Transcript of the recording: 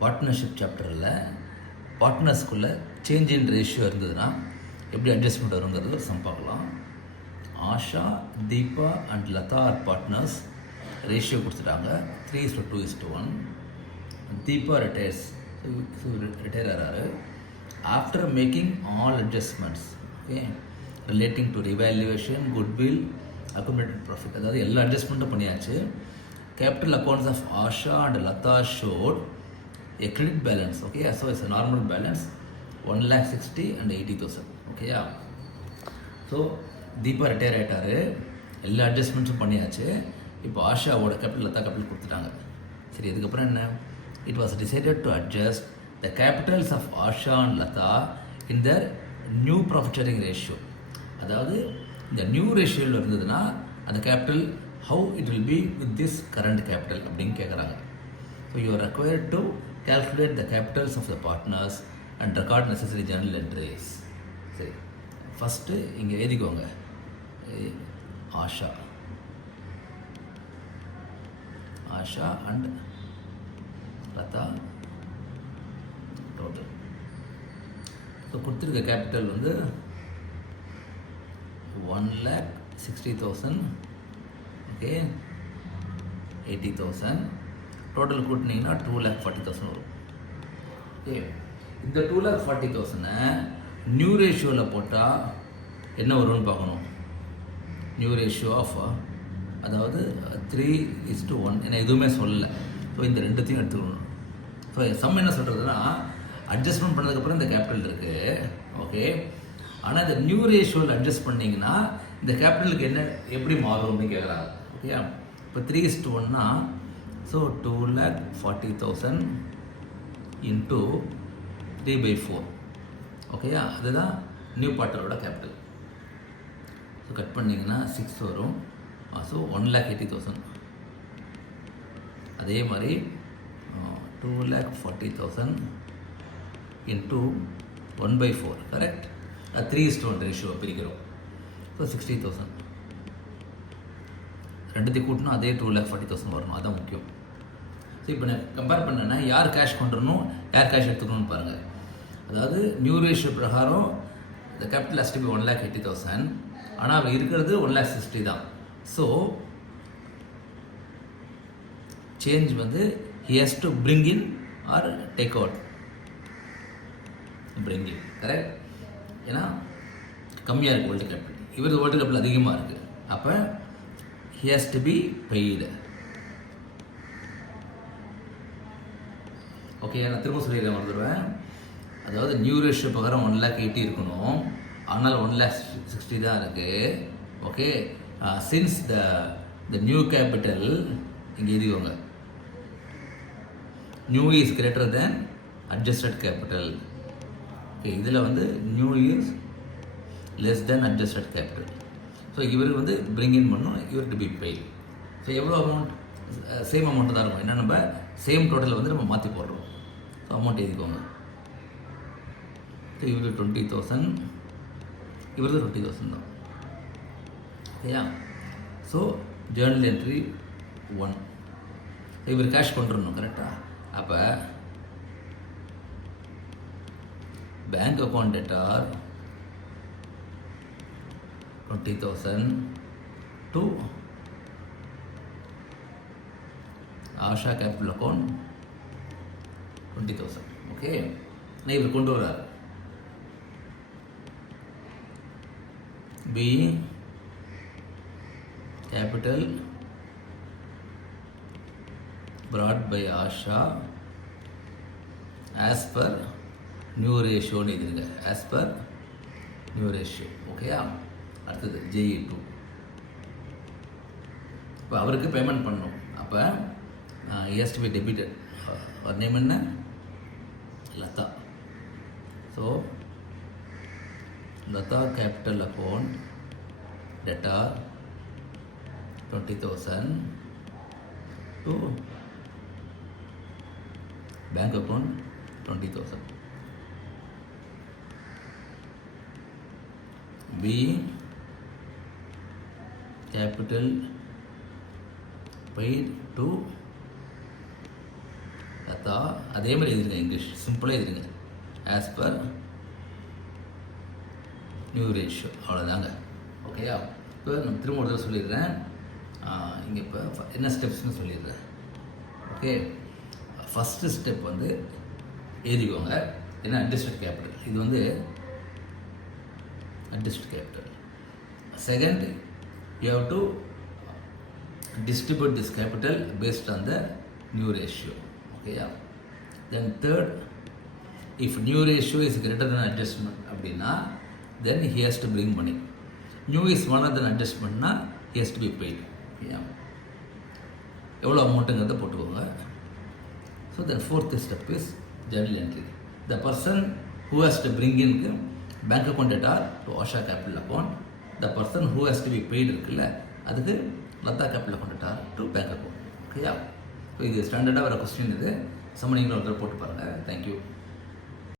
Partnership சாப்டரில் பார்ட்னர்ஸ்குள்ளே change in ratio இருந்ததுன்னா எப்படி அட்ஜஸ்ட்மெண்ட் வருங்கிறது ஒரு சம் பார்க்கலாம். Asha, Deepa and Latha are partners. Ratio கொடுத்துட்டாங்க 3:2:1. தீபா ரிட்டையர்ஸ், ரிட்டையர் ஆகிறாரு. After making all adjustments okay relating to revaluation, goodwill, accumulated profit, அதாவது எல்லா அட்ஜஸ்ட்மெண்ட்டும் பண்ணியாச்சு. Capital accounts of Asha and Latha showed a credit balance, okay, so it's a normal balance 1,60,000 and 80,000, ஓகேயா. So Deepa retire ஆகிட்டாரு, எல்லா அட்ஜஸ்ட்மெண்ட்ஸும் பண்ணியாச்சு. இப்போ ஆஷாவோட கேபிட்டல் லதா கேபிட்டல் கொடுத்துட்டாங்க. சரி, இதுக்கப்புறம் என்ன? It was decided to adjust the capitals of Asha and Latha in their new profit sharing ratio. அதாவது இந்த நியூ ரேஷியோவில் இருந்ததுன்னா அந்த capital how it will be with this current capital அப்படின்னு கேட்குறாங்க. So you are required to calculate the capitals of the partners and record necessary journal entries. சரி, first இங்கே எழுதிக்கோங்க. Asha and Latha total. So கொடுத்துருக்க கேபிட்டல் வந்து 1,60,000, ஓகே, 80,000. டோட்டல் கூட்டினீங்கன்னா 2,40,000 வரும். Okay, இந்த 2,40,000 new ரேஷியோவில் போட்டால் என்ன வரும்னு பார்க்கணும். நியூ ரேஷியோ ஆஃப், அதாவது 3:1. ஏன்னா எதுவுமே சொல்லலை. ஸோ இந்த ரெண்டுத்தையும் எடுத்துக்கணும். ஸோ சம் என்ன சொல்கிறதுனா, அட்ஜஸ்ட்மெண்ட் பண்ணதுக்கப்புறம் இந்த கேபிட்டல் இருக்குது, ஓகே. ஆனால் இந்த நியூ ரேஷியோவில் அட்ஜஸ்ட் பண்ணிங்கன்னா இந்த கேபிட்டலுக்கு என்ன எப்படி மாறும் அப்படின்னு கேட்குறாங்க. ஓகே, இப்போ 3:1னா ஸோ 2,40,000 இன்ட்டு 3/4, ஓகேயா. அதுதான் நியூ பார்ட்னரோட கேபிட்டல். ஸோ கட் பண்ணிங்கன்னா 6 வரும். ஸோ 1,80,000. அதே மாதிரி 2,40,000 இன்ட்டு 1/4, கரெக்ட். 3:1 ரேஷியோ பிரிக்கிறோம். ஸோ 60,000. ரெண்டுத்தையும் கூட்டினா அதே 2,40,000 வரணும். அதுதான் முக்கியம். ஸோ இப்போ நான் கம்பேர் பண்ணேன்னா யார் கேஷ் கொண்டு வரணும், யார் கேஷ் எடுத்துக்கணும்னு பாருங்கள். அதாவது நியூ ரேஷியோ பிரகாரம் இந்த கேபிட்டல் ஹஸ் டு பி 1,80,000. ஆனால் அவள் இருக்கிறது 1,60,000 தான். ஸோ சேஞ்ச் வந்து he has to bring in or take out. bring in, correct. ஏன்னா கம்மியாக இருக்குது வேர்ல்டு கேபிட்டல், இவர் வேர்ல்டு கேபிட்டல் அதிகமாக இருக்குது. அப்போ he has to be paid. Okay, நான் திரும்ப சொல்லிடுறேன், வந்துடுவேன். அதாவது நியூ ரேஷியோ பிரகாரம் 1,80,000 இருக்கணும், ஆனால் 1,60,000 தான் இருக்குது. Okay, since the new capital இங்கே எழுதிக்கோங்க, new is greater than adjusted capital. Okay, இதில் வந்து new is less than adjusted capital. So இவருக்கு வந்து பிரிங் இன் பண்ணும், இவருக்கு பி பே. ஸோ எவ்வளோ அமௌண்ட்? சேம் அமௌண்ட்டு தான் இருக்கும். ஏன்னா நம்ம சேம் டோட்டலில் வந்து நம்ம மாற்றி போடுறோம். ஸோ அமௌண்ட் எழுதிக்கோங்க. ஸோ இவருக்கு 20,000, இவருக்கு 20,000 தான். ஓகேயா. So journal entry 1. இவர் கேஷ் கொண்டு வரணும், கரெக்டாக. அப்போ bank account debtor 20,000 to Asha capital account 20,000. Okay, நான் இவர் கொண்டு வர்றார். B capital brought by Asha as per new ரேஷியோன்னு எழுதுங்க. as per நியூ ரேஷியோ, ஓகேயா. அடுத்தது JE2. இப்போ அவருக்கு பேமெண்ட் பண்ணணும். அப்போ has to be debited. அவர் நேம் என்ன? Latha. So Latha capital account debtor 20,000 to bank account 20,000. B capital paid to Latha, அதே மாதிரி எழுதுங்க, இங்கிலீஷ் சிம்பிளாக எழுதுங்க, ஆஸ் பர் நியூ ரேஷியோ. அவ்வளோதாங்க. ஓகேயா? இப்போ நம்ம திரும்ப ஒரு தடவை சொல்லிடுறேன். இங்கே இப்போ என்ன ஸ்டெப்ஸ்னு சொல்லிடுறேன். ஓகே, ஃபஸ்ட்டு ஸ்டெப் வந்து எழுதிக்கோங்க. ஏன்னா அட்ஜஸ்டட் கேபிட்டல், இது வந்து adjusted capital. Second, you have to distribute this capital based on the new ratio. Okay, yeah. Then third, if new ratio is greater than adjustment அப்படின்னா then he has to bring money. New is smaller than adjustment னா he has to be paid. Yeah. எவ்வளோ அமௌண்ட்டுங்கிறத போட்டுக்கோங்க. So then fourth step is journal entry. The person who has to bring in bank account data to Asha capital account, the person who has to be paid இருக்குல்ல, அதுக்கு Latha capital account to bank account. ஓகேயா? So இது ஸ்டாண்டர்டாக வர question. இது சம்ம நீங்களும் ஒருத்தர் போட்டு பாருங்கள். தேங்க்யூ.